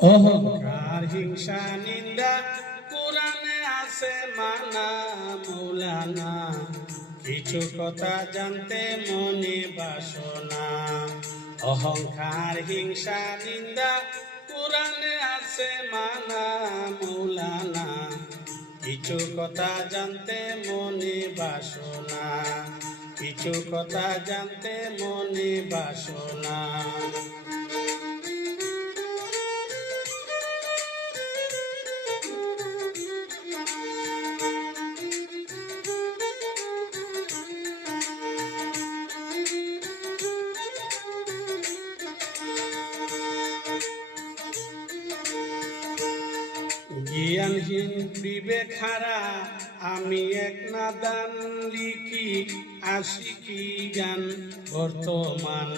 অহংকার হিংসা নিন্দা কোরআনে আছে মানা মৌলানা, কিছু কথা জানতে মনে বাসনা। অহংকার হিংসা নিন্দা কোরআনে আছে মানা মৌলানা, কিছু কথা জানতে মনে বাসনা, কিছু কথা জানতে মনে বাসনা। জ্ঞানহীন বিবেক হারা আমি এক নাদান, লিখি আশিকি গান বর্তমান।